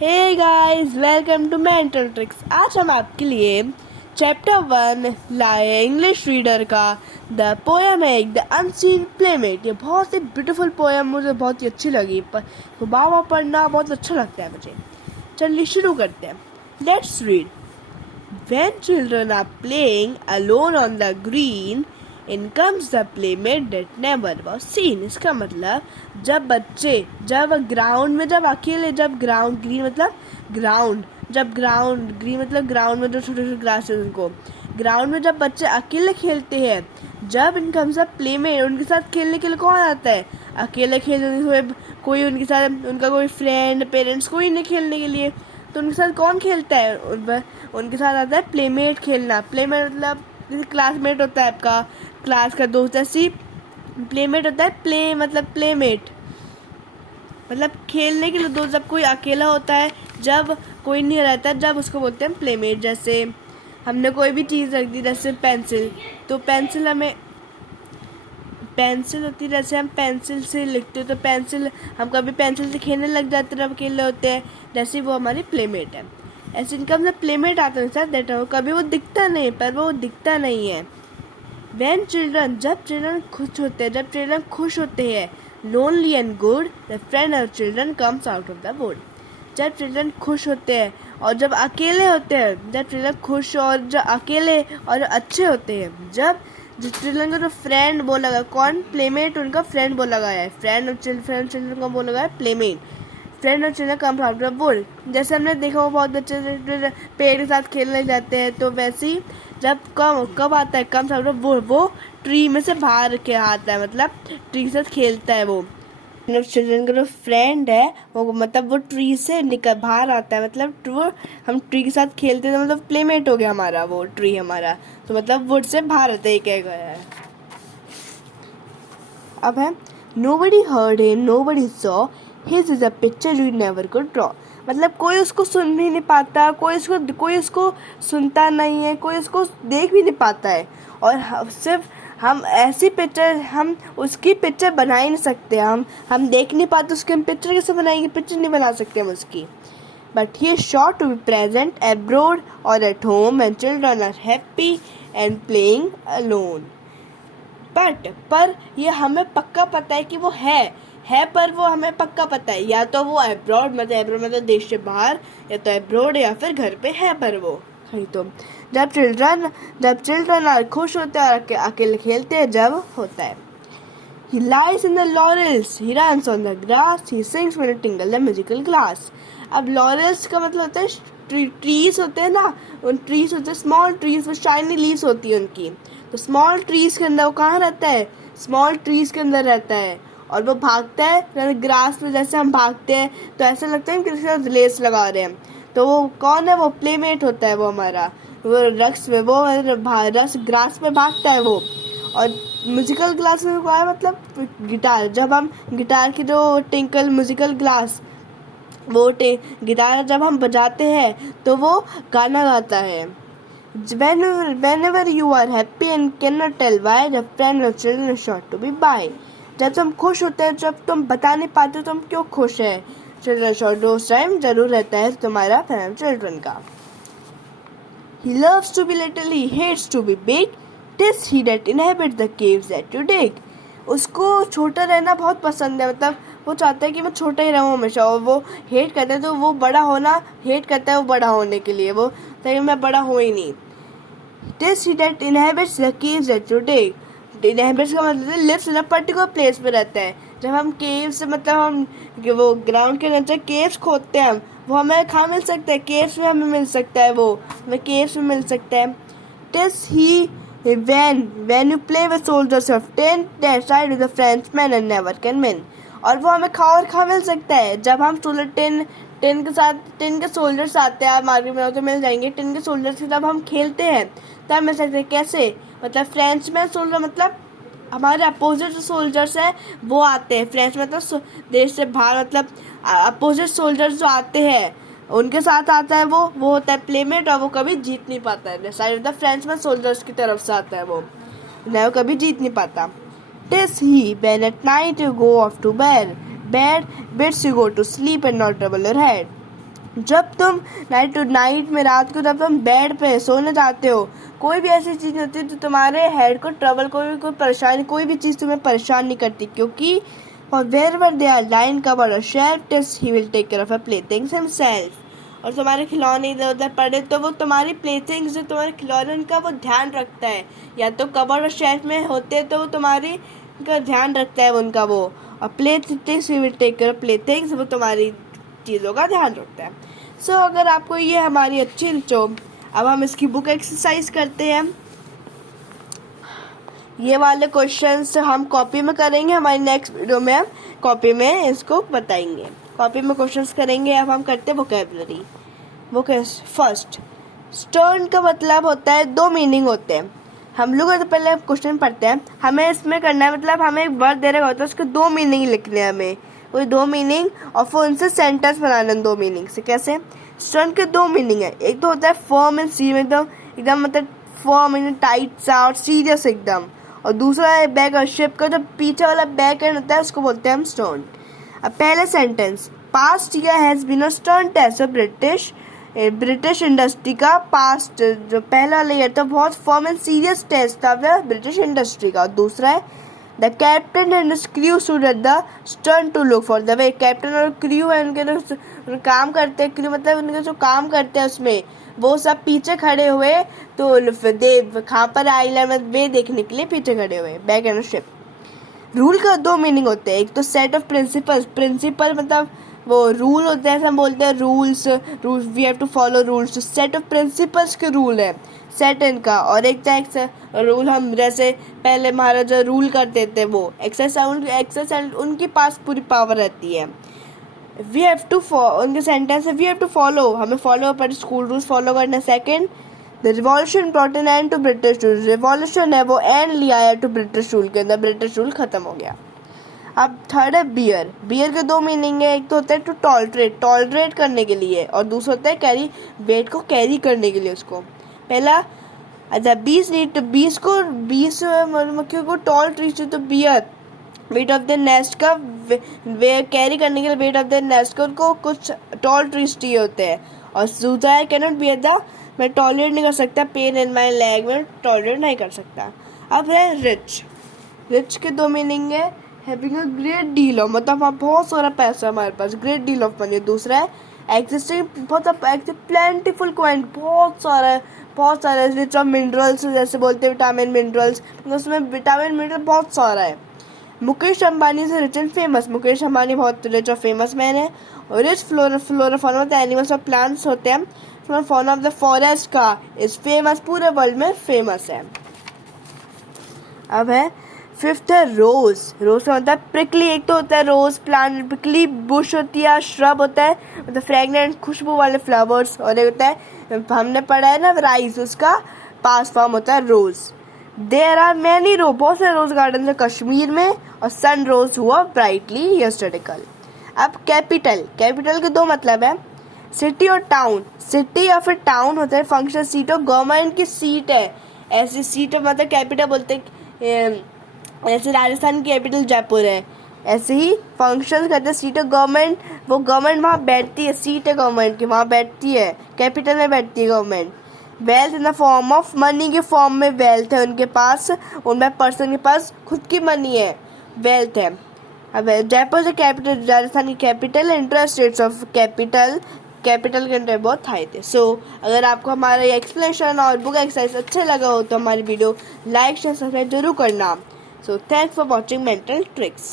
Hey guys, welcome to Mental Tricks. आज हम आपके लिए चैप्टर 1 लाए इंग्लिश रीडर का द पोएम है द अनसीन प्लेमेट। ये बहुत ही ब्यूटीफुल पोएम मुझे बहुत ही अच्छी लगी, पर तो बार बार पढ़ना बहुत अच्छा लगता है मुझे। चलिए शुरू करते हैं। Let's read. When children are playing alone on the green, in comes the playmate that never was seen। इसका मतलब जब ग्राउंड में जब अकेले जब ग्राउंड ग्रीन मतलब ग्राउंड जब ग्राउंड ग्रीन मतलब ग्राउंड में जो छोटे छोटे ग्रास है उनको ग्राउंड में जब बच्चे अकेले खेलते हैं, जब इन कम्स अ प्लेमेट उनके साथ खेलने के लिए कौन आता है? अकेले खेलने हुए कोई उनके साथ उनका कोई फ्रेंड पेरेंट्स कोई नहीं खेलने के लिए, तो उनके साथ कौन खेलता है? उनके साथ आता है प्लेमेट खेलना। प्लेमेट मतलब जैसे क्लासमेट होता है आपका, क्लास का दोस्त, ऐसी प्लेमेट होता है। प्ले मतलब प्लेमेट मतलब खेलने के लिए दोस्त। जब कोई अकेला होता है, जब कोई नहीं रहता, जब उसको बोलते हैं प्लेमेट। जैसे हमने कोई भी चीज़ रख दी, जैसे पेंसिल, तो पेंसिल हमें पेंसिल होती है, जैसे हम पेंसिल से लिखते हो तो पेंसिल हम कभी पेंसिल से खेलने लग जाते हैं, अकेले होते हैं, जैसे वो हमारी प्लेमेट है। ऐसे इनका मतलब प्लेमेट आता है साथ देता हो, कभी वो दिखता नहीं, पर वो दिखता नहीं है। When children जब चिल्ड्रन खुश होते हैं, lonely and good, the friend of children comes out of the wood। जब चिल्ड्रन खुश होते हैं और जब अकेले होते हैं, जब चिल्ड्रन खुश और जब अकेले और अच्छे होते हैं, जब चिल्ड्रन का जो फ्रेंड बोला गया, कौन? प्लेमेट उनका फ्रेंड बोला गया है। फ्रेंड और चिल्ड्रन को बोला गया है प्लेमेट। फ्रेंड और children comes out of the wood. जैसे हमने देखा वो बहुत बच्चे पेड़ के साथ खेलने जाते हैं, तो वैसे ही जब कब आता है कम्स आउट ऑफ वुड, वो ट्री में से बाहर के आता है, मतलब ट्री के साथ खेलता है वो। चिल्ड्रन का जो फ्रेंड है वो मतलब वो ट्री से निकल बाहर आता है, मतलब वो हम ट्री के साथ खेलते हैं, मतलब प्लेमेट हो गया हमारा वो ट्री हमारा, तो मतलब वुड से बाहर आता है, क्या गया है। अब है nobody heard him, nobody saw, his is a picture you never could draw। मतलब कोई उसको सुन भी नहीं पाता, कोई उसको सुनता नहीं है, कोई उसको देख भी नहीं पाता है, और सिर्फ हम ऐसी पिक्चर हम उसकी पिक्चर बना ही नहीं सकते। हम देख नहीं पाते उसकी, हम पिक्चर कैसे बनाएंगे? पिक्चर नहीं बना सकते हम उसकी। But he is sure to be present abroad और at home and children are happy and playing alone. पर ये हमें पक्का पता है कि वो है, पर वो हमें पक्का पता है या तो वो अब्रॉड मतलब देश से बाहर, या तो अब्रॉड या फिर घर पे है, पर वो कहीं तो जब चिल्ड्रन खुश होते हैं और अकेले खेलते हैं, जब होता है He lies in the laurels, he runs on the grass, he sings when it tingle the musical glass। अब laurels का मतलब होता है ट्रीज होते हैं ना, उन ट्रीज होते हैं स्मॉल ट्रीज, वो शाइनी लीव्स होती है उनकी, तो स्मॉल ट्रीज के अंदर वो कहाँ रहता है? स्मॉल ट्रीज के अंदर रहता है, और वो भागता है ग्रास में। जैसे हम भागते हैं तो ऐसा लगता है कि किसी के साथ रेस लगा रहे हैं, तो वो कौन है? वो प्लेमेट होता है वो हमारा। वो रक्स में वो रस ग्रास में भागता है वो। और म्यूजिकल ग्लास में क्या है? मतलब गिटार। जब हम गिटार की जो टिंकल म्यूजिकल ग्लास वो गिटार जब हम बजाते हैं तो वो गाना गाता है। Whenever you are happy and cannot tell why, the friend of children is sure to be by। जब तुम खुश होते हैं, जब तुम बता नहीं पाते तुम क्यों खुश है, चिल्ड्रन शॉर्ट उस टाइम जरूर रहता है तुम्हारा फ्रेंड चिल्ड्रन का। He loves to be little, he hates to be big, 'tis he that inhabits the caves that you dig। उसको छोटा रहना बहुत पसंद है, मतलब वो चाहता है कि मैं छोटा ही रहूं हमेशा, और वो हेट करता है तो वो बड़ा होना हेट करता है, वो बड़ा होने के लिए वो ताकि मैं बड़ा हो ही नहीं। 'tis he that inhabits the caves that you dig। inhabits का मतलब lives in a particular place पे रहता है। जब हम केव से मतलब हम वो ग्राउंड के नीचे केव्स खोदते हैं, वो हमें कहाँ मिल सकता है? केव्स में हमें मिल सकता है, वो हमें केव्स में मिल सकता है। This he when you play with soldiers of 10 that side with a Frenchman and never can win। और वो हमें खा मिल सकता है जब हम 10 के साथ 10 के सोल्जर्स आते हैं मार्केट में, तो मिल जाएंगे 10 के सोल्जर्स। जब हम खेलते हैं तब मिल सकते हैं। कैसे? मतलब फ्रेंचमैन सोल्जर मतलब हमारे अपोजिट जो सोल्जर्स हैं वो आते हैं। फ्रेंच मतलब देश से बाहर, मतलब अपोजिट सोल्जर्स जो आते हैं उनके साथ आता है वो होता है प्लेमेट, और वो कभी जीत नहीं पाता है। Side of the Frenchman soldiers की तरफ से आता है वो कभी जीत नहीं पाता। Tis he when at night you go off to bed bids you go to sleep and not trouble your head। जब तुम नाइट में रात को जब तुम बेड पे सोने जाते हो, कोई भी ऐसी चीज़ होती है जो तुम्हारे हेड को ट्रबल, कोई परेशानी, कोई भी चीज़ तुम्हें परेशान नहीं करती, क्योंकि wherever they are lying covered or shelved, he will take care of your playthings himself. और तुम्हारे खिलौने इधर उधर पड़े तो वो तुम्हारी प्लेथिंग्स, जो तुम्हारे खिलौने उनका वो ध्यान रखता है, या तो कवर और शेल्फ में होते हैं तो वो तुम्हारी का ध्यान रखता है उनका वो, और playthings he will take care of playthings, वो तुम्हारी चीज़ों का ध्यान रखता है। सो अगर आपको ये हमारी अच्छी जो, अब हम इसकी बुक एक्सरसाइज करते हैं। ये वाले क्वेश्चंस हम कॉपी में करेंगे, हमारी नेक्स्ट वीडियो में हम कॉपी में इसको बताएंगे, कॉपी में क्वेश्चंस करेंगे। अब हम करते हैं वोकैबुलरी। फर्स्ट, स्टर्न का मतलब होता है, दो मीनिंग होते हैं। हम लोग तो पहले क्वेश्चन पढ़ते हैं, हमें इसमें करना है, मतलब हमें एक वर्ड दे रखा होता है, उसके दो मीनिंग लिखने हैं हमें, वही दो मीनिंग, और फिर उनसे सेंटेंस बनाना है दो मीनिंग से। कैसे? स्टर्न के दो मीनिंग है, एक तो होता है फर्म एंड सीरियस, एकदम मतलब फर्म एंड टाइट सा और सीरियस एकदम, और दूसरा है बैक और शिप का जो पीछे वाला बैक एंड होता है उसको बोलते हैं हम स्टर्न। अब पहले sentence, past year has been a stern test of British industry का पास्ट, जो पहला वाला ईयर था बहुत फर्म एंड सीरियस टेस्ट था ब्रिटिश इंडस्ट्री का। और दूसरा है the captain and crew stood at the stern to look for the way, captain और क्रू है उनके जो काम करते हैं, क्रू मतलब उनके जो काम करते हैं उसमें, वो सब पीछे खड़े हुए, तो देव खापर आइलैंड में वे देखने के लिए पीछे खड़े हुए, बैक एंड शिप। रूल का दो मीनिंग होते हैं, एक तो सेट ऑफ प्रिंसिपल्स, प्रिंसिपल मतलब वो रूल होते हैं, हम बोलते हैं rules, we have to follow rules, तो सेट ऑफ प्रिंसिपल्स के रूल है सेट इनका। और एक रूल हम जैसे पहले महाराजा रूल करते थे, वो एक्सरसाइज उनके पास पूरी पावर रहती है। वी हैव टू उनके सेंटेंस है वी हैव टू फॉलो, हमें फॉलो पर स्कूल रूल्स फॉलो करना। Second, the revolution brought an end to British rule, revolution है वो एंड लिया है टू ब्रिटिश रूल के अंदर, ब्रिटिश रूल खत्म हो गया। अब थर्ड है बियर, बियर के दो मीनिंग है, एक तो होता है टू टॉलरेट, टॉलरेट करने के लिए, और दूसरा होता है कैरी, वेट को कैरी करने के लिए उसको। पहला, अच्छा 20 मक्खियों को टॉल ट्रीज, तो bear weight of the nest का वे कैरी करने के लिए वेट ऑफ द नेस्ट का उनको कुछ टॉल ट्रीज चाहिए होते हैं। और दूसरा है कैनॉट बियर द, मैं टॉलरेट नहीं कर सकता पेन इन माई लेग, में टॉलरेट नहीं कर सकता। अब है रिच, रिच के दो मीनिंग है, having a great deal of, मतलब बहुत सारा पैसा हमारे पास, ग्रेट डील ऑफ मनी। दूसरा है एग्जिस्टिंग, बहुत प्लेंटीफुल क्वांट, बहुत सारे रिच ऑफ मिनरल्स, जैसे बोलते हैं विटामिन मिनरल्स, उसमें विटामिन मिनरल बहुत सारा है। मुकेश अंबानी से rich and famous, Mukesh Ambani बहुत रिच और फेमस मैन है। और रिच फ्लोरा फाउना मतलब एनिमल्स और प्लांट्स होते हैं, फाउना ऑफ द फॉरेस्ट का इज फेमस, पूरे वर्ल्ड में फेमस है। अब है फिफ्थ है रोज, रोज का होता है प्रिकली, एक तो होता है रोज प्लांट, प्रिकली बुश होती है, श्रब होता है मतलब फ्रेगनेंट खुशबू वाले फ्लावर्स, और एक होता है हमने पढ़ा है ना राइस, उसका पास फॉर्म होता है रोज। देयर आर मैनी बहुत सारे रोज गार्डन है कश्मीर में, और सन रोज हुआ ब्राइटली यस्टरडे कल। अब कैपिटल, कैपिटल के दो मतलब है, सिटी और टाउन, सिटी या फिर टाउन होता है फंक्शन सीट और गवर्नमेंट की सीट है, ऐसी सीट मतलब कैपिटल बोलते हैं, ऐसे राजस्थान की कैपिटल जयपुर है, ऐसे ही फंक्शन करते हैं सीट ऑफ गवर्नमेंट, वो गवर्नमेंट वहाँ बैठती है, सीट है गवर्नमेंट की वहाँ बैठती है, कैपिटल में बैठती है government. Wealth in the form of money के फॉर्म में वेल्थ है उनके पास, उनमें पर्सन के पास खुद की मनी है, वेल्थ है। अब जयपुर से कैपिटल, राजस्थान की capital, interest rates of capital के अंदर बहुत हाई थे। सो अगर आपको हमारा ये एक्सप्लेनेशन और बुक एक्सरसाइज अच्छे लगा हो तो हमारी वीडियो लाइक शेयर सब्सक्राइब जरूर करना। So thanks for watching Mental Tricks.